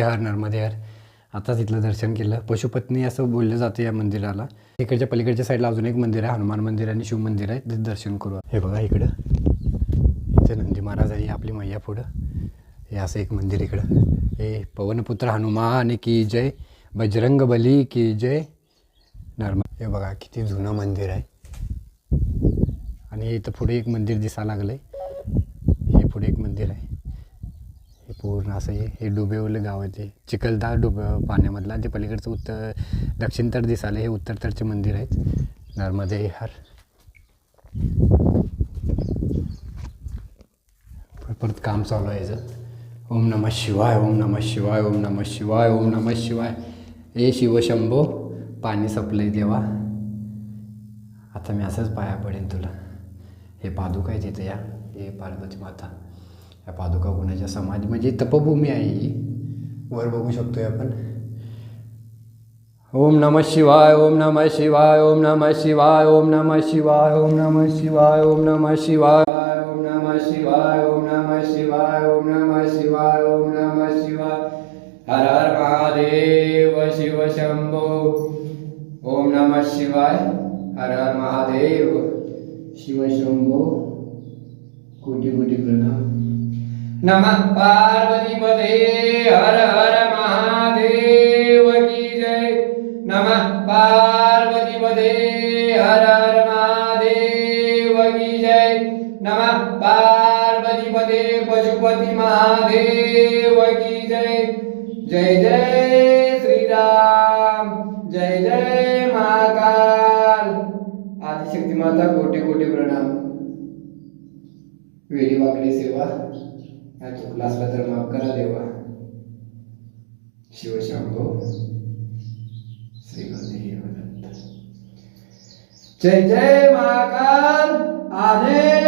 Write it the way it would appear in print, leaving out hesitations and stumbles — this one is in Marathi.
हर नर्मदे हर. आता तिथलं दर्शन केलं. पशुपत्नी असं बोललं जातं या मंदिराला. इकडच्या पलीकडच्या साईडला अजून एक मंदिर आहे, हनुमान मंदिर आणि शिव मंदिर आहे. तिथे दर्शन करू. हे बघा इकडं, इथं नंदी महाराज आहे, आपली मैया पुढं. हे असं एक मंदिर इकडं. हे पवनपुत्र हनुमान की जय, बजरंग बली की जय, हे बघा किती जुनं मंदिर आहे. आणि इथं पुढे एक मंदिर दिसायला लागलं आहे. हे पुढे एक मंदिर आहे. हे पूर्ण असं हे डुबेवलं गाव आहे. ते चिखलदार पाण्यामधला. ते पलीकडचं दक्षिण तट दिसायला, हे उत्तर तटचे मंदिर आहेत. नर्मदे हर. परत काम चालू आहे याचं. ओम नमः शिवाय, ओम नमः शिवाय, ओम नमः शिवाय, ओम नमः शिवाय. हे शिवशंभो, पाणी सपलंय देवा. आता मी असंच पाया पडेन तुला. हे पादुका आहे तिथे या. हे पार्वती माता. या पादुका गुणाच्या समाधी, म्हणजे तपभूमी आहे ही. वर बघू शकतोय आपण. ओम नमः शिवाय, ओम नमः शिवाय, ओम नमः शिवाय, ओम नमः शिवाय, ओम नमः शिवाय, ओम नमः शिवाय, ओम नमः शिवाय, ओम नमः शिवाय, ओम नमः शिवाय, ओम नमः शिवाय. हर हर महादेव शिव शंभो. ओम नमः शिवाय. हर हर महादेव शिव शंभो. कोटी कोटी प्रणाम. नमः पार्वती पते. हर हर महादेव की जय. नमः पार्वती पते. हर हर महादेव की जय. नमः पार्वती पते. पशुपति महादेव की जय. जय जय श्रीराम, जय जय महाकाल. आदिशक्ती माता कोटी कोटी प्रणाम. वेळी वाकडी सेवा. या चुकला असला तर माफ करा देवा. शिवशंभो. श्रीमंत. जय जय महाकाल. आदेश.